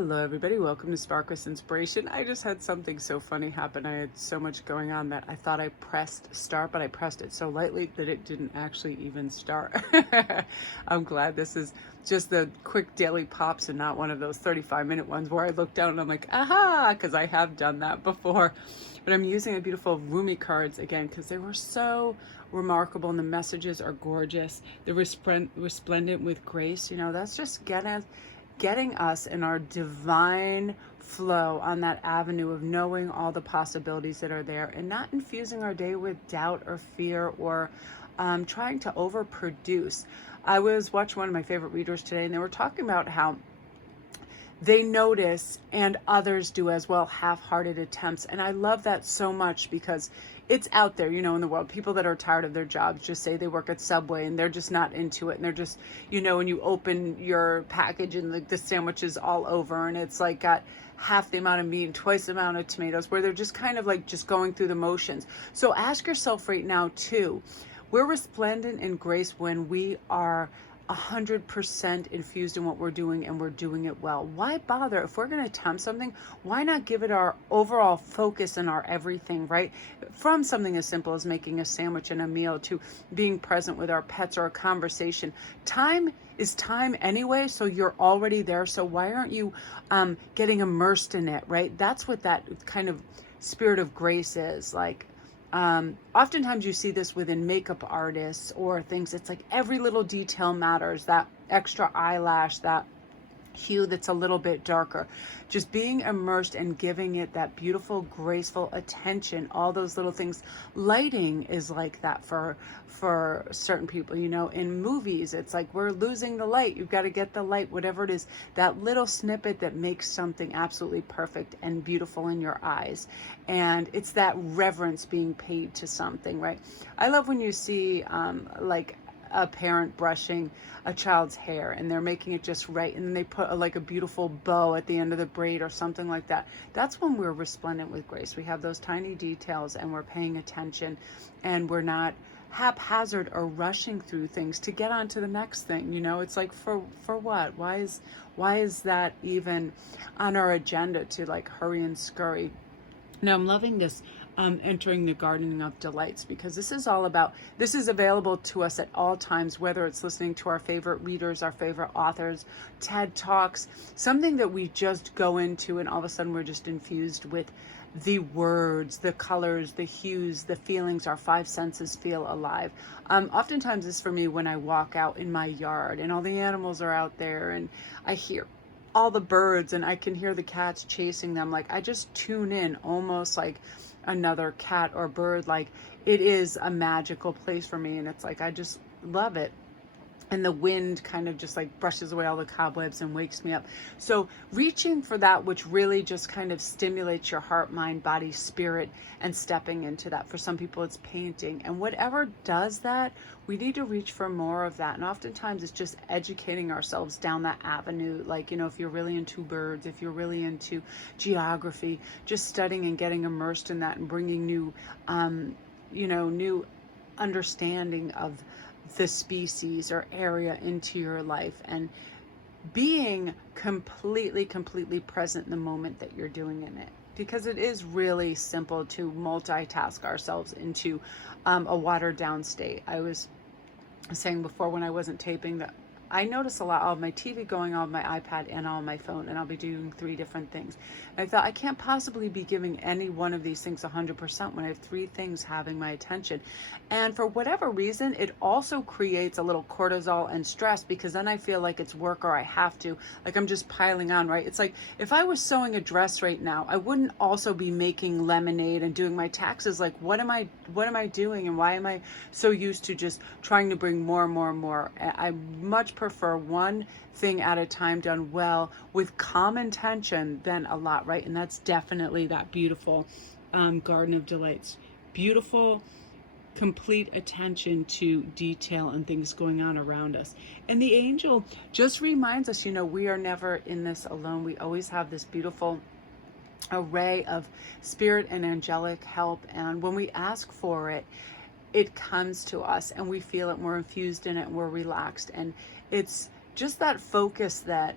Hello everybody, welcome to Spark with Inspiration. I just had something so funny happen. I had so much going on that I thought I pressed start, but I pressed it so lightly that it didn't actually even start. I'm glad this is just the quick daily pops and not one of those 35-minute ones where I look down and I'm like, aha, because I have done that before. But I'm using the beautiful Rumi cards again because they were so remarkable and the messages are gorgeous. They're resplendent with grace. You know, that's just getting us in our divine flow on that avenue of knowing all the possibilities that are there and not infusing our day with doubt or fear or trying to overproduce. I was watching one of my favorite readers today and they were talking about how they notice, and others do as well, half-hearted attempts. And I love that so much because it's out there, you know, in the world. People that are tired of their jobs just say they work at Subway and they're just not into it. And they're just, you know, when you open your package and the sandwich is all over and it's like got half the amount of meat and twice the amount of tomatoes, where they're just kind of like just going through the motions. So ask yourself right now too, we're resplendent in grace when we are 100% infused in what we're doing and we're doing it well. Why bother? If we're going to attempt something, why not give it our overall focus and our everything, right? From something as simple as making a sandwich and a meal to being present with our pets or a conversation. Time is time anyway, so you're already there. So why aren't you getting immersed in it, right? That's what that kind of spirit of grace is like. Oftentimes you see this within makeup artists or things. It's like every little detail matters, that extra eyelash, that hue that's a little bit darker, just being immersed and giving it that beautiful, graceful attention, all those little things. Lighting is like that for certain people, you know. In movies, it's like we're losing the light, you've got to get the light, whatever it is, that little snippet that makes something absolutely perfect and beautiful in your eyes. And it's that reverence being paid to something, right? I love when you see like a parent brushing a child's hair and they're making it just right, and then they put like a beautiful bow at the end of the braid or something like that. That's when we're resplendent with grace. We have those tiny details and we're paying attention, and we're not haphazard or rushing through things to get on to the next thing. You know, it's like for what? Why is that even on our agenda to like hurry and scurry? Now I'm loving this entering the gardening of delights, because this is all about, this is available to us at all times, whether it's listening to our favorite readers, our favorite authors, TED Talks, something that we just go into and all of a sudden we're just infused with the words, the colors, the hues, the feelings. Our five senses feel alive. Oftentimes this for me when I walk out in my yard and all the animals are out there and I hear all the birds and I can hear the cats chasing them. Like I just tune in almost like another cat or bird. Like it is a magical place for me, and it's like I just love it. And the wind kind of just like brushes away all the cobwebs and wakes me up. So reaching for that which really just kind of stimulates your heart, mind, body, spirit, and stepping into that. For some people it's painting, and whatever does that, we need to reach for more of that. And oftentimes it's just educating ourselves down that avenue. Like, you know, if you're really into birds, if you're really into geography, just studying and getting immersed in that and bringing new, you know, new understanding of the species or area into your life, and being completely present in the moment that you're doing in it, because it is really simple to multitask ourselves into a watered down state. I was saying before when I wasn't taping that I notice a lot of my TV going on my iPad and on my phone, and I'll be doing 3 different things. And I thought I can't possibly be giving any one of these things 100% when I have 3 things having my attention. And for whatever reason, it also creates a little cortisol and stress, because then I feel like it's work or I have to, like I'm just piling on, right? It's like if I was sewing a dress right now, I wouldn't also be making lemonade and doing my taxes. Like what am I doing, and why am I so used to just trying to bring more and more and more? I much prefer one thing at a time done well with calm intention than a lot, right? And that's definitely that beautiful garden of delights. Beautiful, complete attention to detail and things going on around us. And the angel just reminds us, you know, we are never in this alone. We always have this beautiful array of spirit and angelic help, and when we ask for it, it comes to us and we feel it, and we're infused in it, and we're relaxed. And it's just that focus that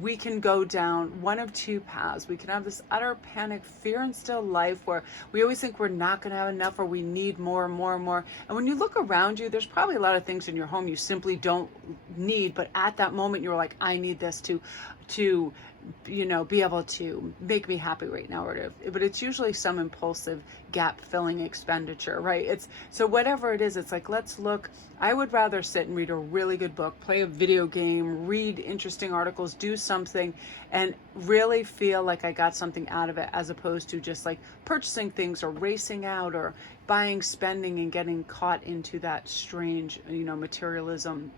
we can go down one of two paths. We can have this utter panic, fear instilled life where we always think we're not going to have enough, or we need more and more and more. And when you look around you, there's probably a lot of things in your home you simply don't need, but at that moment you're like, I need this to be able to make me happy right now, but it's usually some impulsive gap filling expenditure, right? It's so whatever it is, it's like, let's look. I would rather sit and read a really good book, play a video game, read interesting articles, do something, and really feel like I got something out of it, as opposed to just like purchasing things or racing out or buying, spending, and getting caught into that strange, materialism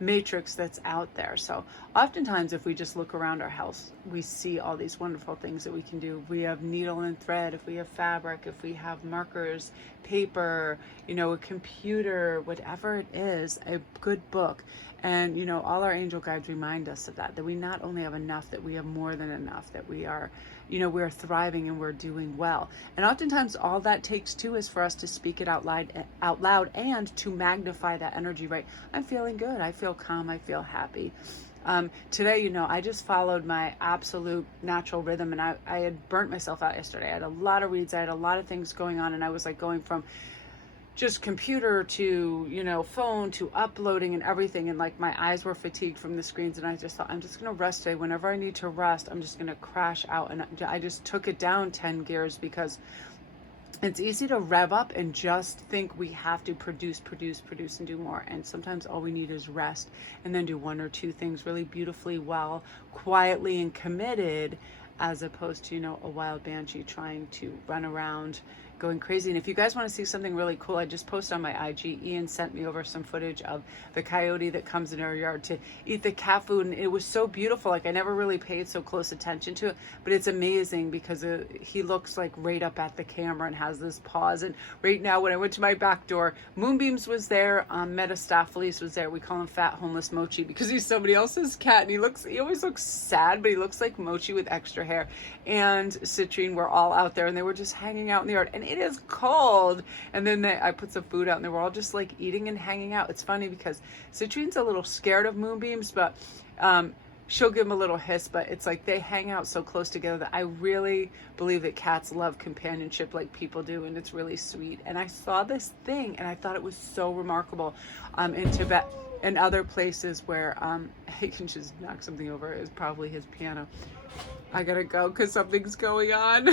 matrix that's out there. So oftentimes, if we just look around our house, we see all these wonderful things that we can do. If we have needle and thread, if we have fabric, if we have markers, paper, a computer, whatever it is, a good book. And all our angel guides remind us of that we not only have enough, that we have more than enough, that we are we're thriving and we're doing well. And oftentimes all that takes too is for us to speak it out loud and to magnify that energy, right? I'm feeling good. I feel calm. I feel happy. Today, I just followed my absolute natural rhythm, and I had burnt myself out yesterday. I had a lot of reads. I had a lot of things going on, and I was like going from just computer to phone to uploading and everything, and like my eyes were fatigued from the screens, and I just thought, I'm just gonna rest today. Whenever I need to rest, I'm just gonna crash out. And I just took it down 10 gears, because it's easy to rev up and just think we have to produce and do more. And sometimes all we need is rest, and then do one or two things really beautifully well, quietly and committed, as opposed to a wild banshee trying to run around going crazy. And if you guys want to see something really cool, I just posted on my IG. Ian sent me over some footage of the coyote that comes in our yard to eat the cat food, and it was so beautiful. Like, I never really paid so close attention to it, but it's amazing because he looks like right up at the camera and has this paws. And right now, when I went to my back door, Moonbeams was there, Metastaphyles was there. We call him Fat Homeless Mochi because he's somebody else's cat, and he always looks sad, but he looks like Mochi with extra hair. And Citrine were all out there, and they were just hanging out in the yard, and it is cold. And then I put some food out, and they were all just like eating and hanging out. It's funny because Citrine's a little scared of Moonbeams, but she'll give him a little hiss, but it's like they hang out so close together that I really believe that cats love companionship like people do, and it's really sweet. And I saw this thing, and I thought it was so remarkable in Tibet and other places where he can just knock something over. Is probably his piano. I gotta go because something's going on.